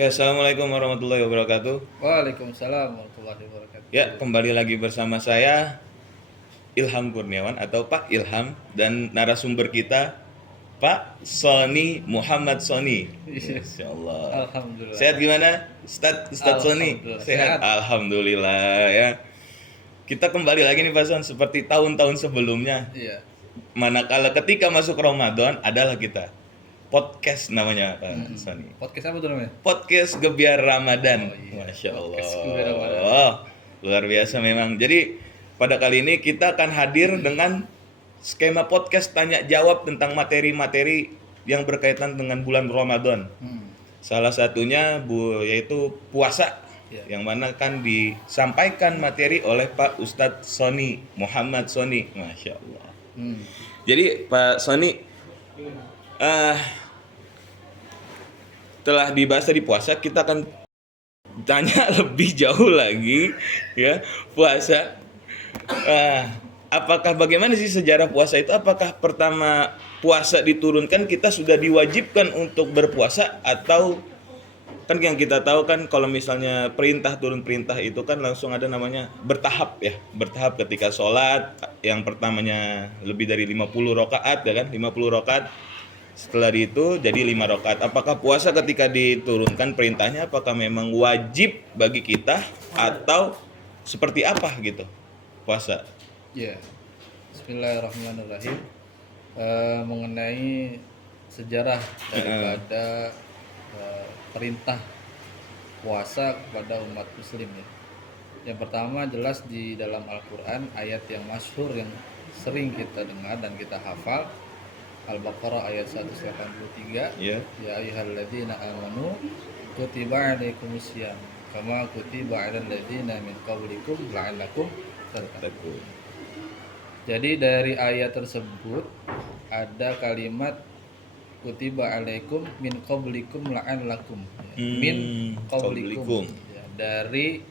Oke, assalamualaikum warahmatullahi wabarakatuh. Waalaikumsalam warahmatullahi wabarakatuh. Ya, kembali lagi bersama saya Ilham Kurniawan atau Pak Ilham dan narasumber kita Pak Sony Muhammad Sony. Iya. Masya Allah. Alhamdulillah. Sehat gimana? Ustadz Sony? Alhamdulillah Sehat. sehat. Alhamdulillah ya. Kita kembali lagi nih Pak Son seperti tahun-tahun sebelumnya. Iya. Manakala ketika masuk Ramadan adalah kita podcast namanya Pak Sony. Podcast apa tuh namanya? Podcast Gebiar Ramadan. Oh iya. Masya Podcast Allah. Gebiar Ramadan. Luar biasa memang. Jadi pada kali ini kita akan hadir dengan skema podcast tanya jawab tentang materi-materi yang berkaitan dengan bulan Ramadan. Salah satunya yaitu puasa. Iya. Yang mana kan disampaikan materi oleh Pak Ustadz Sony Muhammad Sony. Masya Allah. Jadi Pak Sony, telah dibahas tadi puasa, kita akan tanya lebih jauh lagi ya puasa. Apakah bagaimana sih sejarah puasa itu? Apakah pertama puasa diturunkan kita sudah diwajibkan untuk berpuasa, atau kan yang kita tahu kan kalau misalnya perintah turun perintah itu kan langsung ada namanya bertahap ya, bertahap ketika sholat yang pertamanya lebih dari 50 rakaat ya kan, 50 rakaat. Setelah itu jadi 5 rakaat. Apakah puasa ketika diturunkan perintahnya apakah memang wajib bagi kita atau seperti apa gitu puasa? Iya. Bismillahirrahmanirrahim. Mengenai sejarah daripada perintah puasa kepada umat muslim ya. Yang pertama jelas di dalam Al-Qur'an ayat yang masyhur yang sering kita dengar dan kita hafal, Al-Baqarah ayat 183. Ya. Ya ayyuhalladzina amanu kutiba alaikumusiyam kama kutiba alal ladzina min qablikum la'allakum tattaqun. Jadi dari ayat tersebut ada kalimat kutiba alaikum min qablikum la'allakum. Min qablikum. Ya, dari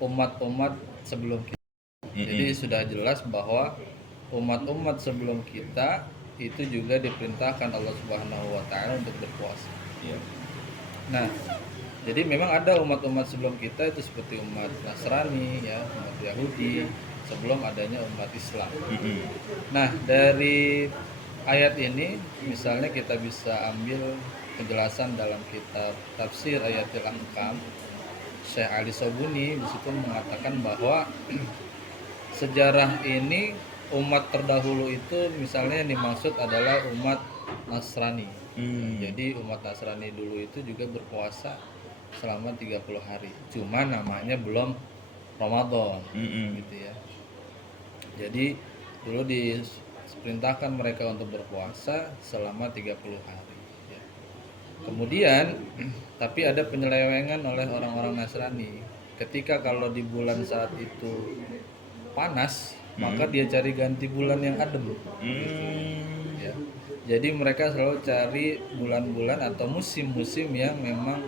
umat-umat sebelum kita. Jadi sudah jelas bahwa umat-umat sebelum kita itu juga diperintahkan Allah Subhanahu wa taala untuk berpuasa. Ya. Nah, jadi memang ada umat-umat sebelum kita itu seperti umat Nasrani ya, umat Yahudi sebelum adanya umat Islam. Nah, dari ayat ini misalnya kita bisa ambil penjelasan dalam kitab tafsir Ayatil Ahkam, Syekh Ali Sobuni di situ mengatakan bahwa sejarah ini umat terdahulu itu misalnya yang dimaksud adalah umat Nasrani. Jadi umat Nasrani dulu itu juga berpuasa selama 30 hari. Cuma namanya belum Ramadan gitu ya. Jadi dulu diperintahkan mereka untuk berpuasa selama 30 hari ya. Kemudian tapi ada penyelewengan oleh orang-orang Nasrani. Ketika kalau di bulan saat itu panas, maka dia cari ganti bulan yang adem. Ya. Jadi mereka selalu cari bulan-bulan atau musim-musim yang memang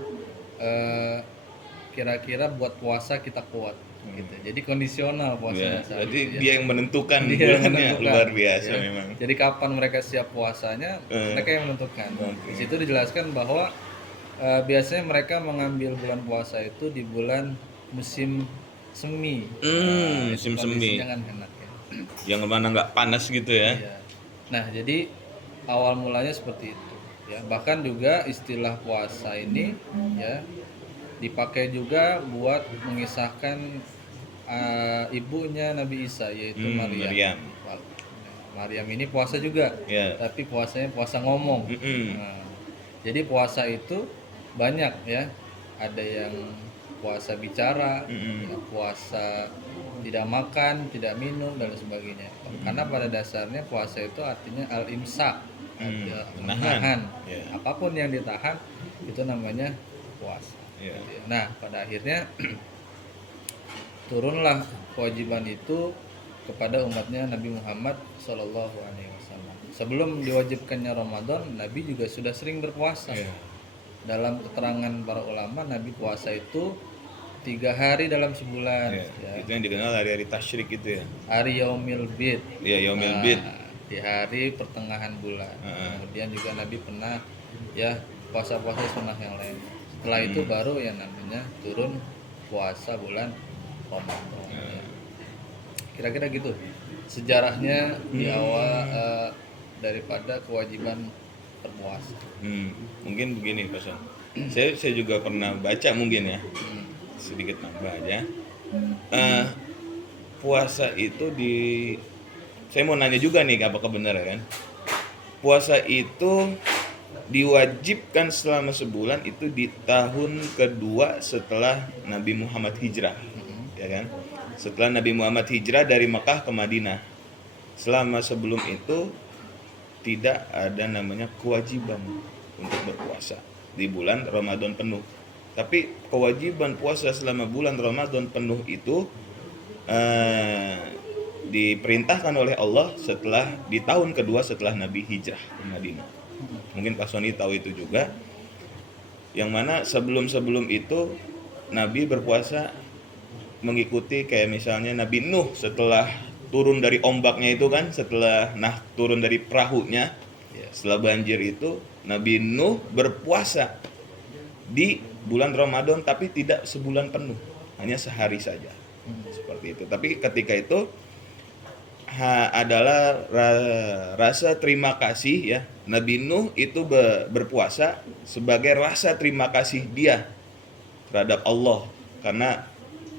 kira-kira buat puasa kita kuat gitu. Jadi kondisional puasanya. Jadi dia yang menentukan Dia bulannya. menentukan, Luar biasa ya. memang. Jadi kapan mereka siap puasanya, mereka yang menentukan. Di situ dijelaskan bahwa biasanya mereka mengambil bulan puasa itu di bulan musim semi. Musim semi. Kondisinya kan enak ya. Yang mana nggak panas gitu ya. Iya. Nah, jadi awal mulanya seperti itu ya. Bahkan juga istilah puasa ini ya dipakai juga buat mengisahkan ibunya Nabi Isa yaitu Maryam. Maryam ini puasa juga, tapi puasanya puasa ngomong. Nah, jadi puasa itu banyak ya. Ada yang puasa bicara, ya, puasa tidak makan, tidak minum dan sebagainya. Karena pada dasarnya puasa itu artinya al-imsak, menahan. Apapun yang ditahan itu namanya puasa. Nah, pada akhirnya turunlah kewajiban itu kepada umatnya Nabi Muhammad SAW. Sebelum diwajibkannya Ramadan, Nabi juga sudah sering berpuasa. Dalam keterangan para ulama, Nabi puasa itu 3 hari dalam sebulan. Ya. Itu yang dikenal hari-hari tasyrik itu ya. Hari Yaumil Bid. Iya, Yaumil Bid. Di hari pertengahan bulan. Kemudian juga Nabi pernah ya puasa-puasa sunnah yang lain. Setelah itu baru yang namanya turun puasa bulan Ramadan. Kira-kira gitu sejarahnya di awal daripada kewajiban berpuasa. Mungkin begini Pak Son. Saya juga pernah baca mungkin ya, sedikit nambah aja. Eh, Puasa itu saya mau nanya juga nih apakah benar kan? Puasa itu diwajibkan selama sebulan itu di tahun kedua setelah Nabi Muhammad hijrah, ya kan? Setelah Nabi Muhammad hijrah dari Mekah ke Madinah. Selama sebelum itu tidak ada namanya kewajiban untuk berpuasa di bulan Ramadan penuh. Tapi kewajiban puasa selama bulan Ramadan penuh itu diperintahkan oleh Allah setelah di tahun kedua setelah Nabi hijrah ke Madinah. Mungkin Pak Sony tahu itu juga. Yang mana sebelum itu Nabi berpuasa mengikuti kayak misalnya Nabi Nuh setelah turun dari ombaknya itu kan, setelah turun dari perahunya, setelah banjir itu Nabi Nuh berpuasa di bulan Ramadan tapi tidak sebulan penuh, hanya sehari saja. Seperti itu. Tapi ketika itu adalah rasa terima kasih ya. Nabi Nuh itu berpuasa sebagai rasa terima kasih dia terhadap Allah karena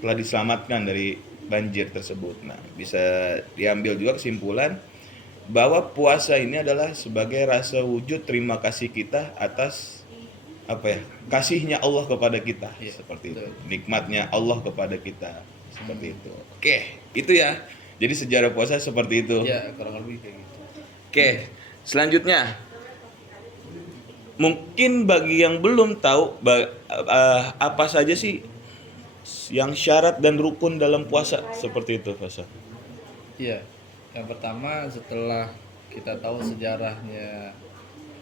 telah diselamatkan dari banjir tersebut. Nah, bisa diambil juga kesimpulan bahwa puasa ini adalah sebagai rasa wujud terima kasih kita atas kasihnya Allah kepada kita, seperti itu, nikmatnya Allah kepada kita, seperti itu. Oke, itu ya. Jadi sejarah puasa seperti itu. Ya, kurang lebih kayak gitu. Oke, selanjutnya mungkin bagi yang belum tahu apa saja sih yang syarat dan rukun dalam puasa, seperti itu, Fasa. Iya, yang pertama setelah kita tahu sejarahnya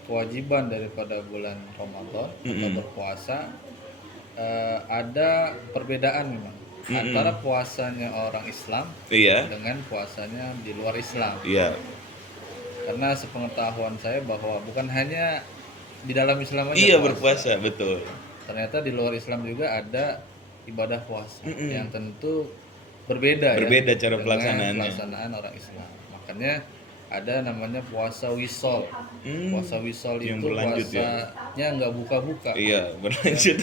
kewajiban daripada bulan Ramadan atau berpuasa, ada perbedaan memang antara puasanya orang Islam dengan puasanya di luar Islam. Iya. Karena sepengetahuan saya bahwa bukan hanya di dalam Islam aja Iya berpuasa, betul. Ternyata di luar Islam juga ada ibadah puasa yang tentu berbeda ya cara dengan pelaksanaan orang Islam. Makanya ada namanya puasa wisol. Puasa wisol yang itu puasanya nggak buka-buka. Iya, berlanjut.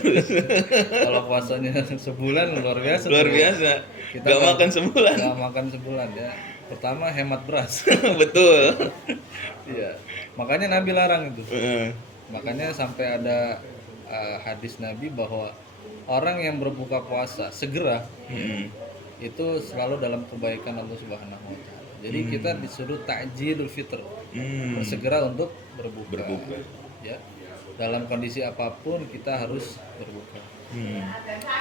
Kalau puasanya sebulan luar biasa. Luar biasa. Kita nggak makan sebulan. Nggak makan sebulan ya. Pertama hemat beras. Betul. Iya. Makanya Nabi larang itu. Makanya sampai ada hadis Nabi bahwa orang yang berbuka puasa segera itu selalu dalam kebaikan Allah Subhanahu wa taala. Jadi kita disuruh takjilul fitr. Bersegera untuk berbuka. Ya. Dalam kondisi apapun kita harus berbuka.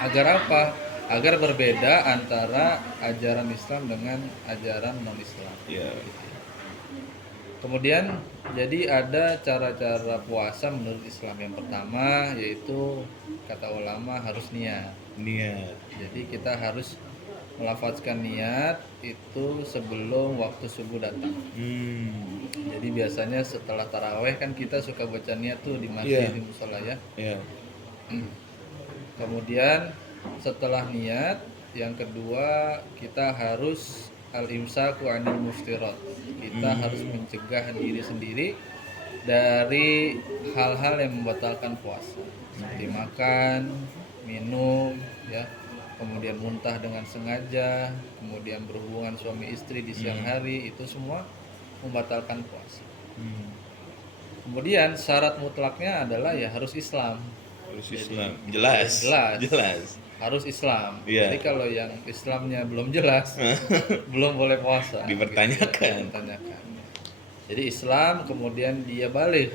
Agar apa? Agar berbeda antara ajaran Islam dengan ajaran non-Islam. Yeah. Kemudian jadi ada cara-cara puasa menurut Islam. Yang pertama yaitu kata ulama harus niat. Jadi kita harus melafazkan niat itu sebelum waktu subuh datang. Jadi biasanya setelah taraweh kan kita suka baca niat tuh di masjid, di musola ya. Kemudian setelah niat, yang kedua kita harus al-imsaku 'anil muftirat. Kita harus mencegah diri sendiri dari hal-hal yang membatalkan puasa, seperti makan, minum, ya, kemudian muntah dengan sengaja, kemudian berhubungan suami istri di siang hari, itu semua membatalkan puasa. Kemudian syarat mutlaknya adalah ya harus Islam. Jelas. Harus Islam. Jadi kalau yang Islamnya belum jelas, belum boleh puasa. Dipertanyakan. Jadi Islam, kemudian dia balik.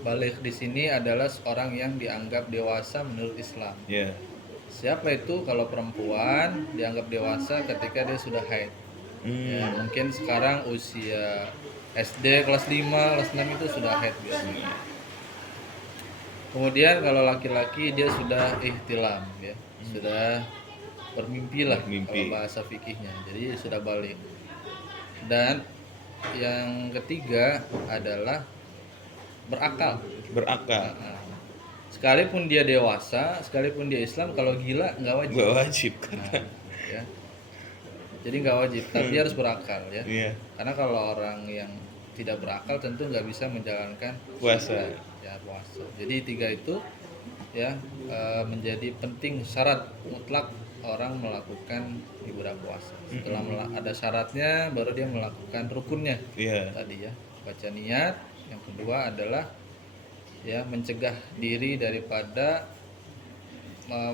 Balik di sini adalah seorang yang dianggap dewasa menurut Islam. Siapa itu? Kalau perempuan dianggap dewasa ketika dia sudah haid. Ya, mungkin sekarang usia SD kelas 5, kelas 6 itu sudah haid biasanya. Kemudian kalau laki-laki dia sudah ihtilam ya, sudah bermimpi lah kalau bahasa fikihnya. Jadi sudah balik. Dan yang ketiga adalah berakal. Sekalipun dia dewasa, sekalipun dia Islam, kalau gila nggak wajib. Nggak wajib kan. Nah, ya. Jadi nggak wajib, tapi dia harus berakal ya. Iya. Karena kalau orang yang tidak berakal tentu nggak bisa menjalankan Puasa. ya puasa. Jadi 3 itu ya menjadi penting syarat mutlak orang melakukan ibadah puasa. Setelah ada syaratnya baru dia melakukan rukunnya. Iya. Tadi ya, baca niat. Yang kedua adalah ya mencegah diri daripada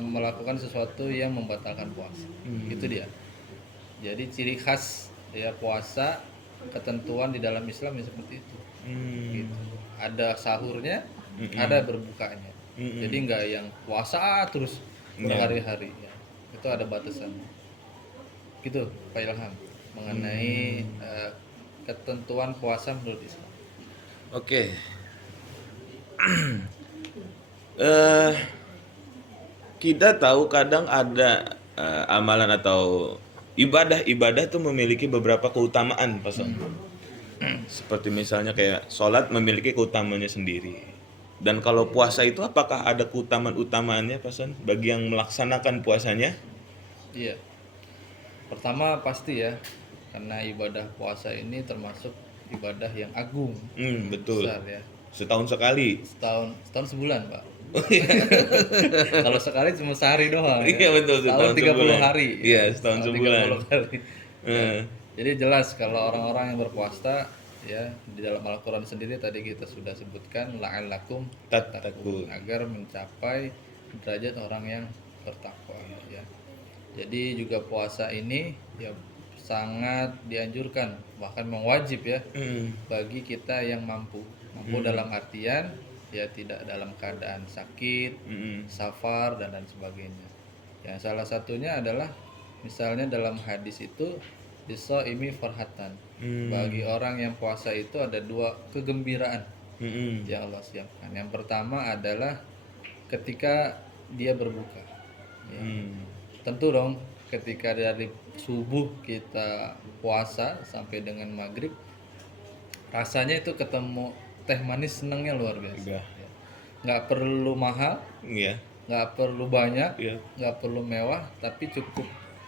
melakukan sesuatu yang membatalkan puasa. Itu dia. Jadi ciri khas ya puasa, ketentuan di dalam Islam ya seperti itu. Gitu. Ada sahurnya, ada berbukanya. Jadi nggak yang puasa terus berhari-hari ya. Itu ada batasannya. Gitu Pak Ilham mengenai ketentuan puasa menurut Islam. Oke. Kita tahu kadang ada amalan atau ibadah tuh memiliki beberapa keutamaan, Pak Son. Seperti misalnya kayak sholat memiliki keutamaannya sendiri. Dan kalau puasa itu apakah ada keutamaan-utamaannya, Pak Son, bagi yang melaksanakan puasanya? Iya. Pertama pasti ya, karena ibadah puasa ini termasuk ibadah yang agung, Betul. besar ya. Setahun sekali. Setahun sebulan, Pak. Kalau sekali cuma sehari doang. Iya, betul, Setahun setahun 30 sebulan. hari. Iya, setahun sebulan. 30 hari. Ya. Jadi jelas kalau orang-orang yang berpuasa ya di dalam Al-Qur'an sendiri tadi kita sudah sebutkan la'allakum tattaqun, agar mencapai derajat orang yang bertakwa ya. Jadi juga puasa ini ya sangat dianjurkan, bahkan mewajib ya bagi kita yang mampu dalam artian ya tidak dalam keadaan sakit, safar dan lain sebagainya. Ya salah satunya adalah misalnya dalam hadis itu bisaimi farhatan. Bagi orang yang puasa itu ada 2 kegembiraan yang Allah siapkan. Yang pertama adalah ketika dia berbuka. Ya. Tentu dong ketika dari subuh kita puasa sampai dengan maghrib, rasanya itu ketemu teh manis senangnya luar biasa. Iya. Ya. Nggak perlu mahal, Iya. nggak perlu banyak, Iya. nggak perlu mewah, tapi cukup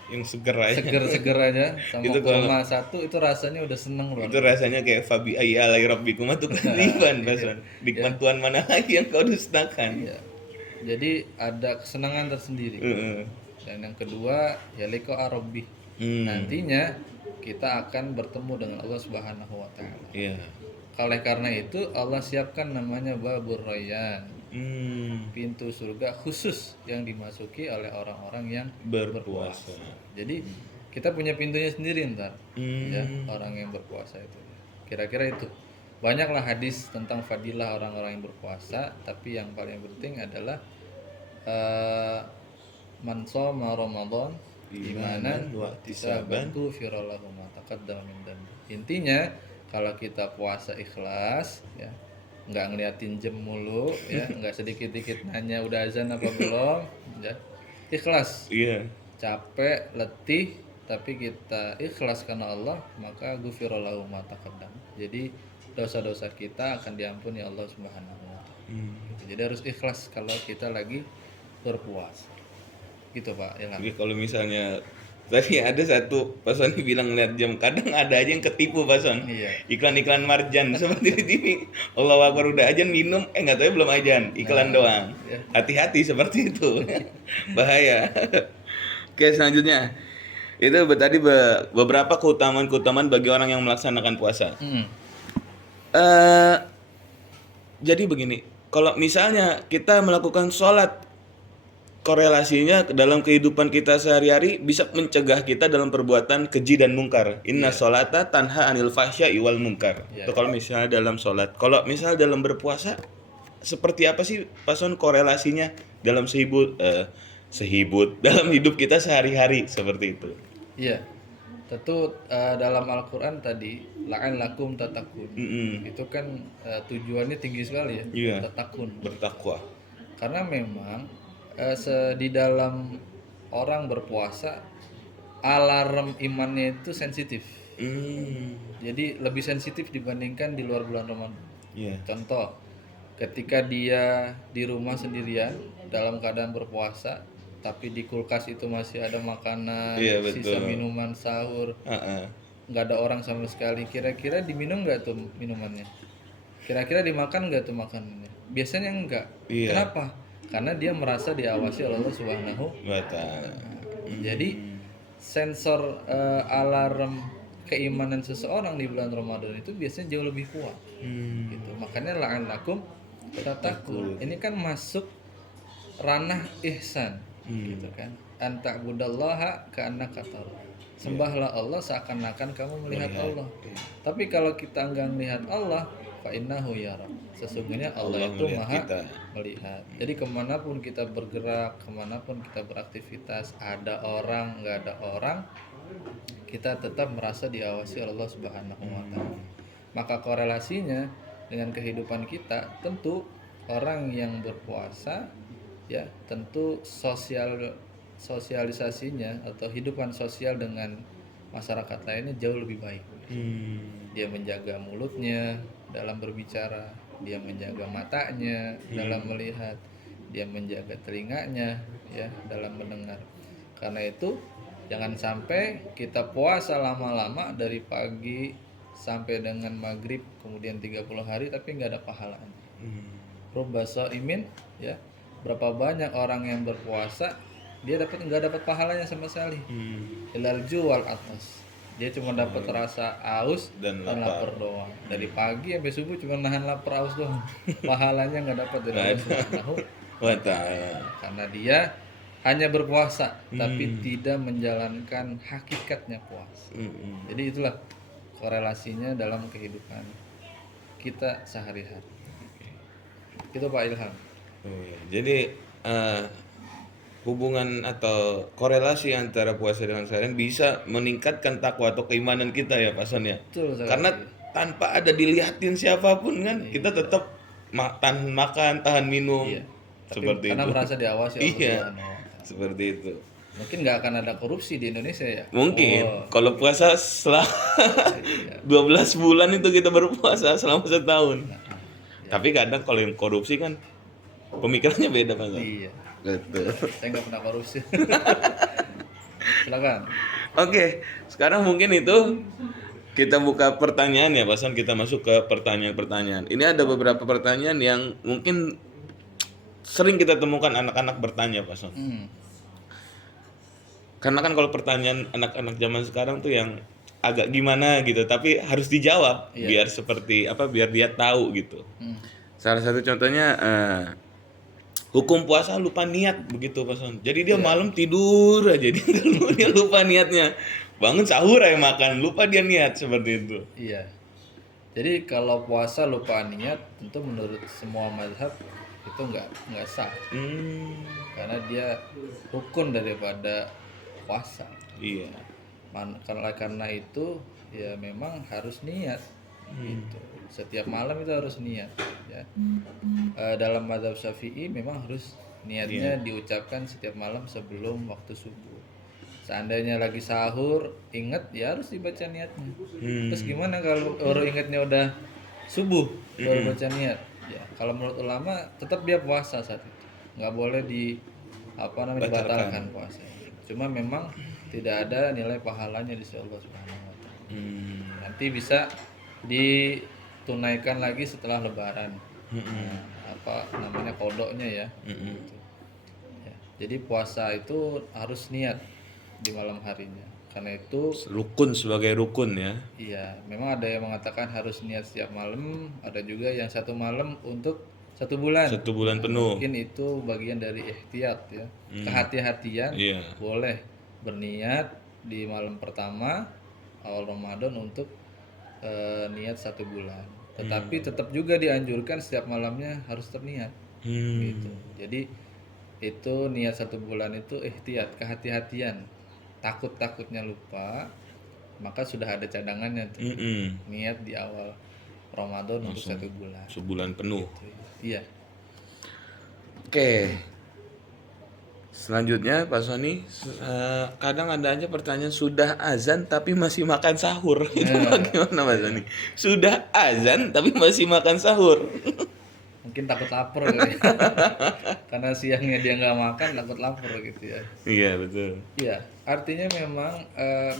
Yang seger aja. seger aja sama Itu kurma satu itu rasanya udah seneng luar Itu rasanya kayak Fabi ayyalai rabbikum tuh kadiban, Pak Son. Nikmat Tuhan mana lagi yang kau dustakan? Iya. Jadi ada kesenangan tersendiri. Dan yang kedua ya liqa rabbih. Nantinya kita akan bertemu dengan Allah Subhanahu wa taala. Iya. Oleh karena itu Allah siapkan namanya babur rayyan. Pintu surga khusus yang dimasuki oleh orang-orang yang Berpuasa. Jadi kita punya pintunya sendiri ntar ya orang yang berpuasa itu. Kira-kira itu. Banyaklah hadis tentang fadilah orang-orang yang berpuasa, tapi yang paling penting adalah man shoma Ramadan imanan wa ihtisaban ghufira lahu ma taqaddama min dhanbi. Intinya kalau kita puasa ikhlas ya, nggak ngeliatin jam mulu ya, nggak sedikit-dikit nanya udah azan apa belum ya. Ikhlas. Iya. Capek, letih, tapi kita ikhlas karena Allah, maka ghufira lahu ma taqaddam. Jadi dosa-dosa kita akan diampuni Allah Subhanahu wa taala. Jadi harus ikhlas kalau kita lagi berpuasa. Gitu Pak Ilham. Jadi kalau misalnya tadi ada satu Pak Son bilang lihat jam, kadang ada aja yang ketipu Pak Son. Iya. Iklan-iklan marjan seperti di TV. Allahu Akbar udah ajan minum, nggak tahu ya belum ajan, iklan doang. Iya. Hati-hati seperti itu. Bahaya. Oke, selanjutnya. Itu tadi beberapa keutamaan-keutamaan bagi orang yang melaksanakan puasa. Jadi begini, kalau misalnya kita melakukan sholat, korelasinya dalam kehidupan kita sehari-hari bisa mencegah kita dalam perbuatan keji dan mungkar. Inna sholata tanha anil fahsya'i wal munkar. Itu kalau misalnya dalam sholat. Kalau misalnya dalam berpuasa, seperti apa sih Pak Son korelasinya dalam sehibut dalam hidup kita sehari-hari seperti itu? Iya. Tentu dalam Al-Qur'an tadi la'allakum tattaqun. Itu kan tujuannya tinggi sekali ya. Iya. Tattaqun. Bertakwa. Karena memang di dalam orang berpuasa alarm imannya itu sensitif. Jadi lebih sensitif dibandingkan di luar bulan Ramadan. Iya. Contoh ketika dia di rumah sendirian dalam keadaan berpuasa, tapi di kulkas itu masih ada makanan, Iya, sisa betul. minuman sahur, Heeh. nggak ada orang sama sekali. Kira-kira diminum nggak tuh minumannya? Kira-kira dimakan nggak tuh makanannya? Biasanya enggak. Iya. Kenapa? Karena dia merasa diawasi oleh Allah Subhanahu. Batal. Jadi sensor alarm keimanan seseorang di bulan Ramadan itu biasanya jauh lebih kuat. Gitu. Makanya la'allakum tattaqun. Ini kan masuk ranah ihsan, gitu kan. Anta'budallaha ka'annaka tarahu. Sembahlah Allah seakan-akan kamu melihat Allah. Tapi kalau kita enggak melihat Allah, fa innahu yara. Sesungguhnya Allah Allah itu melihat maha kita. melihat. Jadi kemanapun kita bergerak, kemanapun kita beraktivitas, ada orang, nggak ada orang, kita tetap merasa diawasi oleh Allah Subhanahu wa taala. Maka korelasinya dengan kehidupan kita, tentu orang yang berpuasa ya tentu sosialisasinya atau hidupan sosial dengan masyarakat lainnya jauh lebih baik. Dia menjaga mulutnya dalam berbicara, dia menjaga matanya dalam melihat, dia menjaga telinganya ya dalam mendengar. Karena itu jangan sampai kita puasa lama-lama dari pagi sampai dengan maghrib kemudian 30 hari tapi nggak ada pahalanya. Rubba shaimin ya, berapa banyak orang yang berpuasa dia nggak dapat pahalanya sama sekali. Ilal jual atas, dia cuma dapat rasa aus Dan dan lapar doang. Dari pagi sampai subuh cuma nahan lapar aus doang. Pahalanya nggak dapat dari Allah Subhanahu Batal. karena dia hanya berpuasa tapi tidak menjalankan hakikatnya puasa. Jadi itulah korelasinya dalam kehidupan kita sehari-hari. Itu Pak Ilham. Oh, iya. Jadi hubungan atau korelasi antara puasa dengan seharian bisa meningkatkan takwa atau keimanan kita ya Pak Son ya. Betul sekali. Karena tanpa ada dilihatin siapapun kan kita tetap tahan makan, tahan minum. Iya. Tapi Seperti karena itu. merasa diawasi Allah Iya. Subhanahu wa taala. Seperti itu. Mungkin nggak akan ada korupsi di Indonesia ya. Mungkin Oh, kalau puasa selama iya. 12 bulan itu kita berpuasa selama setahun. Iya. Tapi kadang kalau yang korupsi kan pemikirannya beda Pak Son. Iya. Betul. Saya nggak pernah korupsi. Silakan. Oke, sekarang mungkin itu kita buka pertanyaan ya, Pak Son. Kita masuk ke pertanyaan-pertanyaan. Ini ada beberapa pertanyaan yang mungkin sering kita temukan anak-anak bertanya, Pak Son. Karena kan kalau pertanyaan anak-anak zaman sekarang tuh yang agak gimana gitu, tapi harus dijawab biar seperti apa, biar dia tahu gitu. Salah satu contohnya hukum puasa lupa niat begitu Pak Son. Jadi dia malam tidur aja dia lupa niatnya. Bangun sahur aja makan, lupa dia niat seperti itu. Iya. Jadi kalau puasa lupa niat, tentu menurut semua mazhab itu nggak sah, karena dia rukun daripada puasa. Iya. Karena itu ya memang harus niat. Gitu. Setiap malam itu harus niat. Ya. Dalam mazhab Syafi'i memang harus niatnya diucapkan setiap malam sebelum waktu subuh. Seandainya lagi sahur, ingat ya harus dibaca niatnya. Terus gimana kalau baru ingatnya udah subuh baru baca niat? Ya, kalau menurut ulama tetap dia puasa saat itu. Nggak boleh dibatalkan puasa. Cuma memang tidak ada nilai pahalanya di sisi Allah Subhanahu wa taala. Nanti bisa ditunaikan lagi setelah lebaran. Apa namanya kodoknya ya. Gitu. Ya. Jadi puasa itu harus niat di malam harinya. Karena itu Rukun sebagai rukun ya. iya, memang ada yang mengatakan harus niat setiap malam, ada juga yang satu malam untuk 1 bulan. 1 bulan penuh. Mungkin itu bagian dari ihtiyat ya. Kehati-hatian. Iya. Boleh berniat di malam pertama awal Ramadan untuk niat 1 bulan. Tetapi tetap juga dianjurkan setiap malamnya harus terniat. Gitu. Jadi itu niat 1 bulan itu ihtiyat, kehati-hatian. Takut-takutnya lupa, maka sudah ada cadangannya tuh. Niat di awal Ramadan untuk 1 bulan. Sebulan penuh. Iya. Oke. Selanjutnya Pak Sony, kadang ada aja pertanyaan sudah azan tapi masih makan sahur. Itu bagaimana Pak Sony? Sudah azan tapi masih makan sahur. Mungkin mungkin takut lapar kali ya. Karena siangnya dia nggak makan takut lapar gitu ya. Iya, betul. Iya, artinya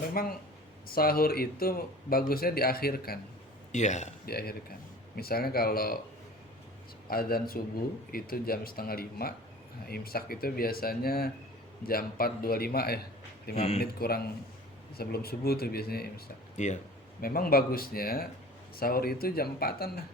memang sahur itu bagusnya diakhirkan, Iya. diakhirkan. Misalnya kalau adzan subuh itu jam setengah 5, nah, imsak itu biasanya jam 4.25 ya, 5 menit kurang sebelum subuh tuh biasanya imsak. Iya. Memang bagusnya sahur itu jam 4-an lah,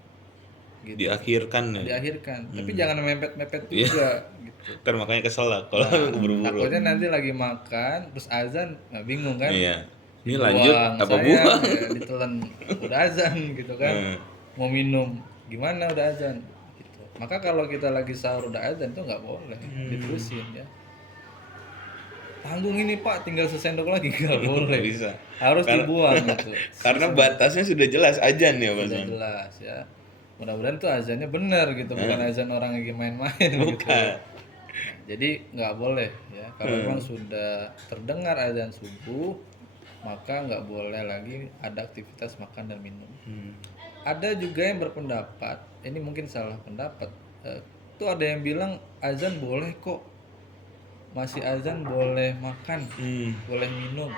gitu. Diakhirkan ya. Diakhirkan, tapi jangan mepet-mepet juga, gitu. Kan makanya kesel lah kalau buru-buru. Takutnya nanti lagi makan terus azan, nah bingung kan? Iya. Ini Dibuang, lanjut apa sayang, buang? ya, ditelan udah azan gitu kan. Mau minum gimana udah azan gitu. Maka kalau kita lagi sahur udah azan tuh nggak boleh diterusin ya. Tanggung ini Pak, tinggal sesendok lagi nggak boleh. Bisa. Harus dibuang gitu. Karena batasnya sudah jelas azan ya, Mas. Sudah jelas ya. Mudah-mudahan tuh azannya benar gitu, bukan azan orang lagi main-main gitu. Bukan. Jadi nggak boleh ya. Kalau memang sudah terdengar azan subuh, maka nggak boleh lagi ada aktivitas makan dan minum. Ada juga yang berpendapat, ini mungkin salah pendapat. Tuh ada yang bilang azan boleh kok, masih azan boleh makan, boleh minum,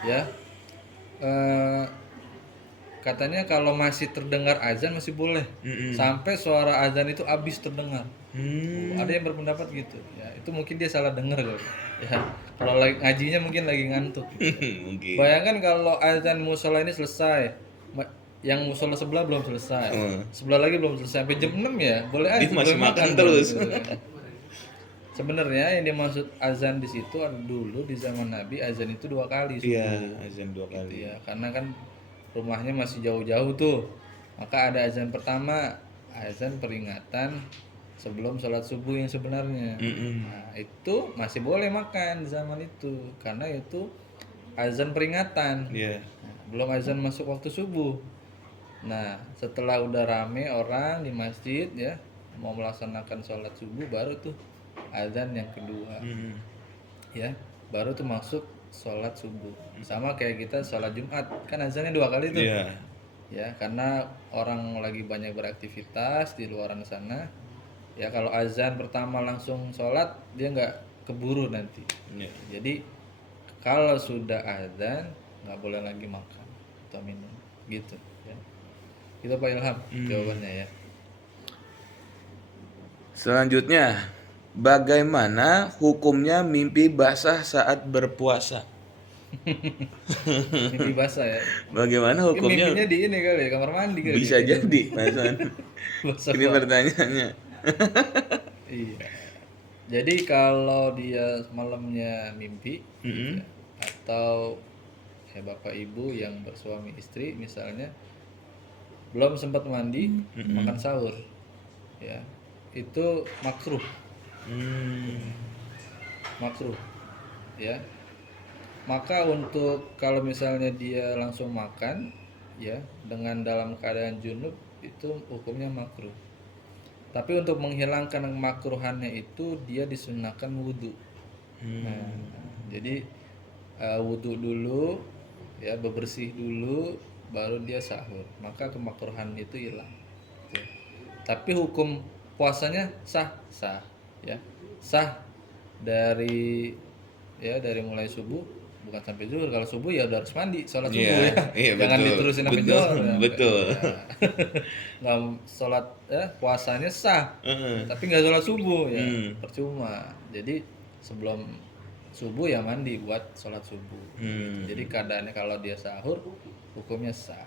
ya. Eh, Katanya kalau masih terdengar azan masih boleh, sampai suara azan itu habis terdengar. Ada yang berpendapat gitu, ya. Itu mungkin dia salah dengar kali. Ya, kalau lagi ngajinya mungkin lagi ngantuk. Mungkin. Bayangkan kalau azan musola ini selesai, yang musola sebelah belum selesai, sebelah lagi belum selesai, sampai jam 6 ya, boleh aja Dia masih boleh makan terus. gitu kan. Sebenarnya yang dimaksud azan di situ dulu di zaman Nabi azan itu 2 kali subuh. Iya, azan 2 kali. Ya, karena kan rumahnya masih jauh-jauh tuh. Maka ada azan pertama, azan peringatan sebelum sholat subuh yang sebenarnya. Nah, itu masih boleh makan di zaman itu karena itu azan peringatan. Iya. Nah, belum azan masuk waktu subuh. Nah, setelah udah rame orang di masjid ya, mau melaksanakan sholat subuh baru tuh azan yang kedua. Ya, baru tuh masuk sholat subuh. Sama kayak kita sholat Jumat, kan azannya 2 kali tuh. Iya. Ya, karena orang lagi banyak beraktivitas di luaran sana. Ya, kalau azan pertama langsung sholat, dia nggak keburu nanti. Iya. Jadi kalau sudah azan nggak boleh lagi makan atau minum, gitu. Ya. Itu Pak Ilham jawabannya ya. Selanjutnya, bagaimana hukumnya mimpi basah saat berpuasa? Mimpi basah ya. Bagaimana Mungkin hukumnya? mimpinya di ini kali ya, kamar mandi kali. Bisa jadi, Mas Wan. Basah Ini pertanyaannya. Iya. Jadi kalau dia malamnya mimpi gitu ya, atau bapak ibu yang bersuami istri misalnya belum sempat mandi makan sahur, ya itu makruh, makruh, ya. Maka untuk kalau misalnya dia langsung makan, ya dengan dalam keadaan junub itu hukumnya makruh. Tapi untuk menghilangkan makruhannya itu dia disunahkan wudhu. Nah, jadi wudhu dulu, ya bebersih dulu, baru dia sahur. Maka kemakruhan itu hilang. Oke. Tapi hukum puasanya sah, ya sah dari mulai subuh, bukan sampai zuhur. Kalau subuh ya udah harus mandi, sholat subuh Iya, ya. iya, Jangan betul. diterusin sampai Betul, zuhur. Ya. betul. Nggak sholat puasanya sah, tapi nggak sholat subuh ya percuma. Jadi sebelum subuh ya mandi buat sholat subuh. Jadi keadaannya kalau dia sahur hukumnya sah.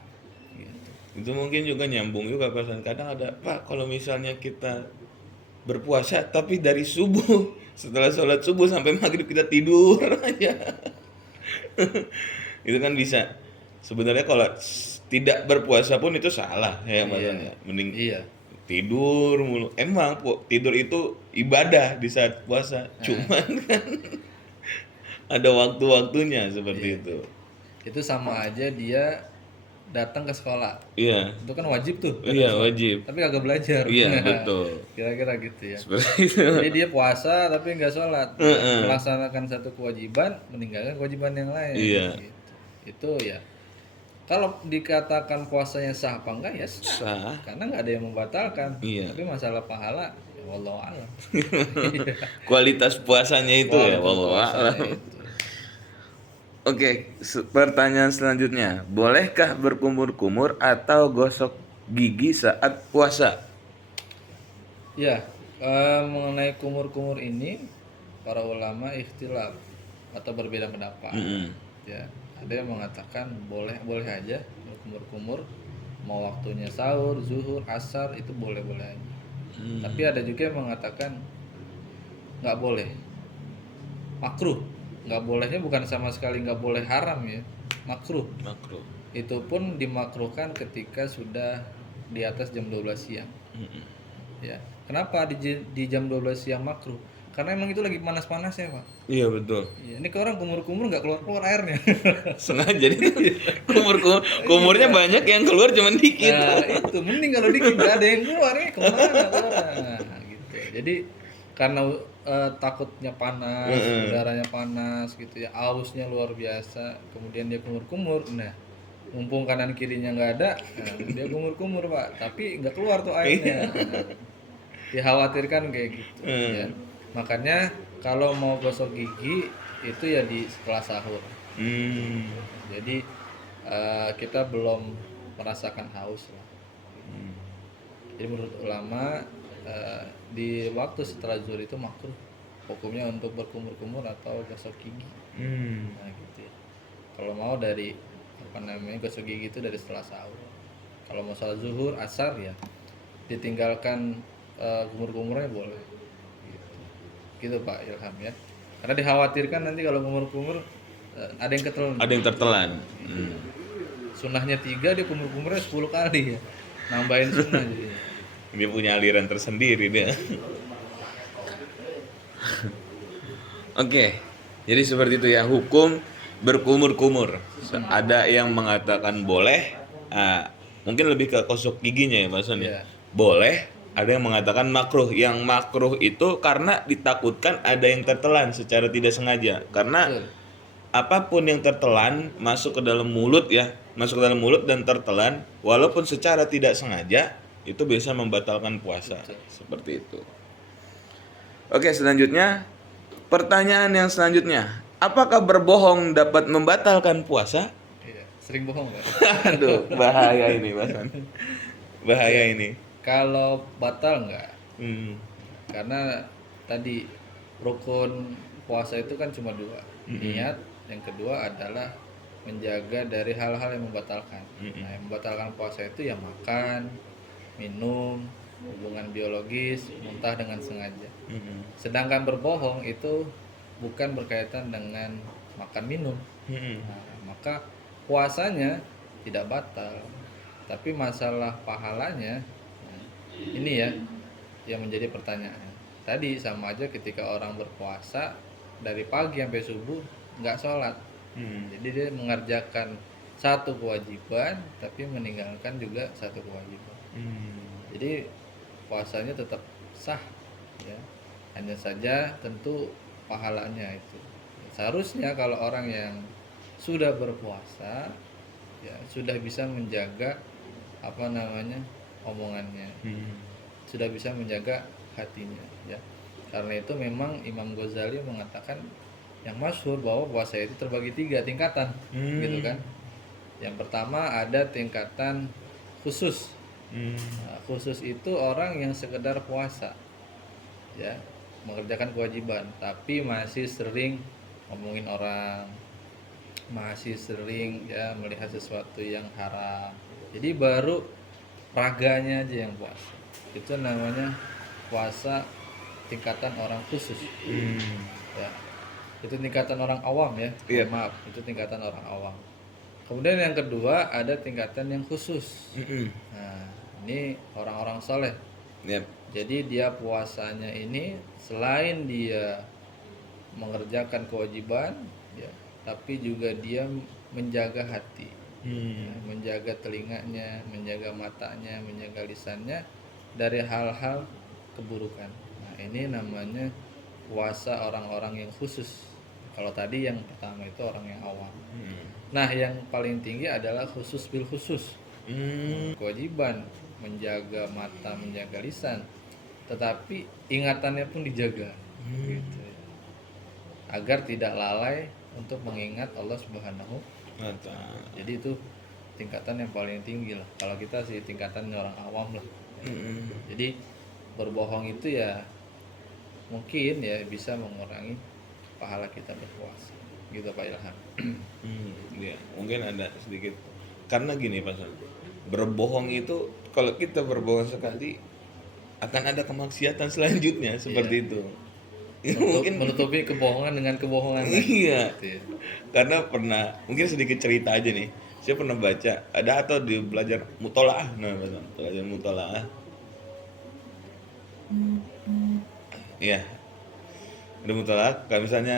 Gitu. Itu mungkin juga nyambung juga pasan. Kadang ada, Pak, kalau misalnya kita berpuasa tapi dari subuh setelah sholat subuh sampai maghrib kita tidur aja. Itu kan bisa. Sebenarnya kalau tidak berpuasa pun itu salah ya, Mas Wan, ya. Mending Iya. tidur mulu. Emang tidur itu ibadah di saat puasa. Cuman kan ada waktu-waktunya seperti itu. Itu sama aja dia datang ke sekolah. Iya. Itu kan wajib tuh. Iya, wajib. Tapi kagak belajar. Iya, betul. Kira-kira gitu ya. Seperti itu. Jadi dia puasa tapi nggak sholat. Melaksanakan satu kewajiban, meninggalkan kewajiban yang lain. Iya. Gitu. Itu ya Kalau dikatakan puasanya sah apa enggak ya sah, Sah. karena nggak ada yang membatalkan. Iya. Tapi masalah pahala, ya wallahu alam. Kualitas puasanya itu ya, Kualitas wallahu puasanya a'lam. itu. Oke, pertanyaan selanjutnya. Bolehkah berkumur-kumur atau gosok gigi saat puasa? Ya, mengenai kumur-kumur ini para ulama ikhtilaf atau berbeda pendapat. Mm-mm. Ya, ada yang mengatakan boleh boleh aja berkumur-kumur, mau waktunya sahur, zuhur, asar itu boleh-boleh aja. Tapi ada juga yang mengatakan nggak boleh, makruh. Nggak bolehnya bukan sama sekali nggak boleh haram ya, makruh. Makruh. Itu pun dimakruhkan ketika sudah di atas jam 12 siang. Ya. Kenapa di jam 12 siang makruh? Karena emang itu lagi panas-panasnya, Pak. Iya betul. Iya, ini ke orang kumur-kumur nggak keluar-keluar airnya. Sengaja nih kumurnya banyak yang keluar cuman dikit. Nah, itu mending kalau dikit nggak ada yang keluar ya kemana orang. Nah, gitu. Jadi karena takutnya panas, udaranya panas gitu ya, ausnya luar biasa, kemudian dia kumur-kumur. Nah, mumpung kanan kirinya nggak ada, nah, dia kumur-kumur Pak, tapi nggak keluar tuh airnya. Nah, dikhawatirkan kayak gitu ya. Makanya kalau mau gosok gigi itu ya di setelah sahur. Hmm. Jadi kita belum merasakan haus lah. Jadi menurut ulama di waktu setelah zuhur itu makruh hukumnya untuk berkumur-kumur atau gosok gigi. Nah gitu ya. Kalau mau dari apa namanya gosok gigi itu dari setelah sahur. Kalau mau salat zuhur, asar ya ditinggalkan kumur-kumurnya boleh. Gitu Pak Ilham ya. Karena dikhawatirkan nanti kalau kumur-kumur ada yang ketelan. Ada yang tertelan. Sunnahnya 3 dia kumur-kumurnya 10 kali ya. Nambahin sunnah jadi. Dia punya aliran tersendiri dia. Oke. Jadi seperti itu ya hukum berkumur-kumur. Ada yang mengatakan boleh, mungkin lebih ke gosok giginya ya Mas Son ya. Iya. Boleh, ada yang mengatakan makruh. Yang makruh itu karena ditakutkan ada yang tertelan secara tidak sengaja. Karena Betul. apapun yang tertelan masuk ke dalam mulut ya, masuk ke dalam mulut dan tertelan, walaupun secara tidak sengaja itu bisa membatalkan puasa. Seperti itu. Oke, selanjutnya pertanyaan yang selanjutnya, apakah berbohong dapat membatalkan puasa? Iya, sering bohong Pak. Aduh, bahaya ini Mas An. Bahaya ini. Kalau batal enggak? Hmm. Karena tadi rukun puasa itu kan cuma 2. Niat, yang kedua adalah menjaga dari hal-hal yang membatalkan. Nah, yang membatalkan puasa itu ya makan, minum, hubungan biologis, muntah dengan sengaja. Sedangkan berbohong itu bukan berkaitan dengan makan minum. Nah, maka puasanya tidak batal. Tapi masalah pahalanya, nah, ini ya yang menjadi pertanyaan. Tadi sama aja ketika orang berpuasa dari pagi sampai subuh nggak sholat. Jadi dia mengerjakan satu kewajiban tapi meninggalkan juga satu kewajiban. Jadi puasanya tetap sah ya. Hanya saja tentu pahalanya itu. Seharusnya kalau orang yang sudah berpuasa ya sudah bisa menjaga apa namanya omongannya. Sudah bisa menjaga hatinya ya. Karena itu memang Imam Ghazali mengatakan yang masyhur bahwa puasa itu terbagi 3 tingkatan gitu kan. Yang pertama ada tingkatan khusus. Nah, khusus itu orang yang sekedar puasa ya, mengerjakan kewajiban tapi masih sering ngomongin orang, masih sering ya melihat sesuatu yang haram. Jadi baru raganya aja yang puasa. Itu namanya puasa tingkatan orang khusus. Ya. Itu tingkatan orang awam ya. Iya. Maaf, itu tingkatan orang awam. Kemudian yang kedua ada tingkatan yang khusus. Nah, ini orang-orang soleh. Yep. Jadi dia puasanya ini selain dia mengerjakan kewajiban, ya, tapi juga dia menjaga hati, ya, menjaga telinganya, menjaga matanya, menjaga lisannya dari hal-hal keburukan. Nah, ini namanya puasa orang-orang yang khusus. Kalau tadi yang pertama itu orang yang awam. Nah, yang paling tinggi adalah khusus bil khusus. Kewajiban menjaga mata, menjaga lisan, tetapi ingatannya pun dijaga. Gitu. Agar tidak lalai untuk mengingat Allah Subhanahu. Mantap. Jadi itu tingkatan yang paling tinggi lah. Kalau kita sih tingkatan orang awam lah. Jadi berbohong itu ya mungkin ya bisa mengurangi pahala kita berpuasa. Gitu Pak Ilham. Ya, mungkin ada sedikit karena gini Pak Son, berbohong itu kalau kita berbohong sekali akan ada kemaksiatan selanjutnya seperti itu. Mungkin Menutupi kebohongan dengan kebohongan lagi. iya, Gitu ya. karena pernah mungkin sedikit cerita aja nih. Saya pernah baca ada atau di belajar mutolaah, nah Pak Son, belajar mutolaah. Iya, ada mutolaah. Kayak misalnya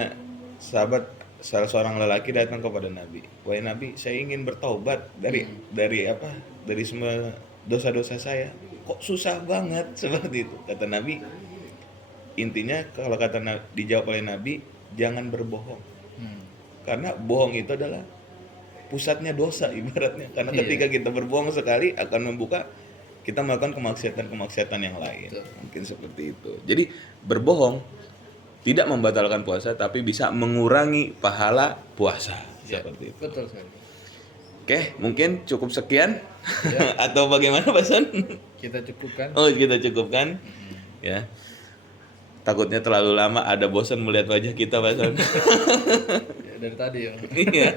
sahabat salah seorang lelaki datang kepada Nabi, wahai Nabi, saya ingin bertaubat dari apa? Dari semua dosa-dosa saya. Kok susah banget seperti itu? Kata Nabi, intinya kalau dijawab oleh Nabi, jangan berbohong. Hmm. Karena bohong itu adalah pusatnya dosa ibaratnya. Karena Iya. ketika kita berbohong sekali akan membuka kita melakukan kemaksiatan-kemaksiatan yang lain. Betul. Mungkin seperti itu. Jadi berbohong tidak membatalkan puasa tapi bisa mengurangi pahala puasa. Ya, Seperti itu. betul sekali. Oke, mungkin cukup sekian Ya. atau bagaimana Pak Son? Kita cukupkan. Oh, kita cukupkan. Ya. Takutnya terlalu lama ada bosan melihat wajah kita Pak Son. Ya, dari tadi ya. Iya.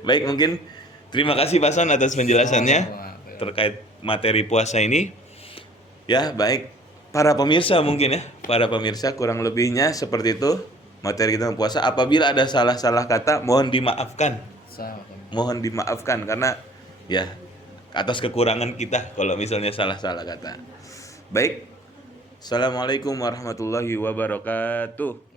Baik, mungkin terima kasih Pak Son atas penjelasannya Sama-sama. terkait materi puasa ini. Ya, baik. Para pemirsa mungkin ya, para pemirsa kurang lebihnya seperti itu materi kita puasa. Apabila ada salah-salah kata, mohon dimaafkan. Sama-sama. Mohon dimaafkan karena ya atas kekurangan kita kalau misalnya salah-salah kata. Baik. Assalamualaikum warahmatullahi wabarakatuh.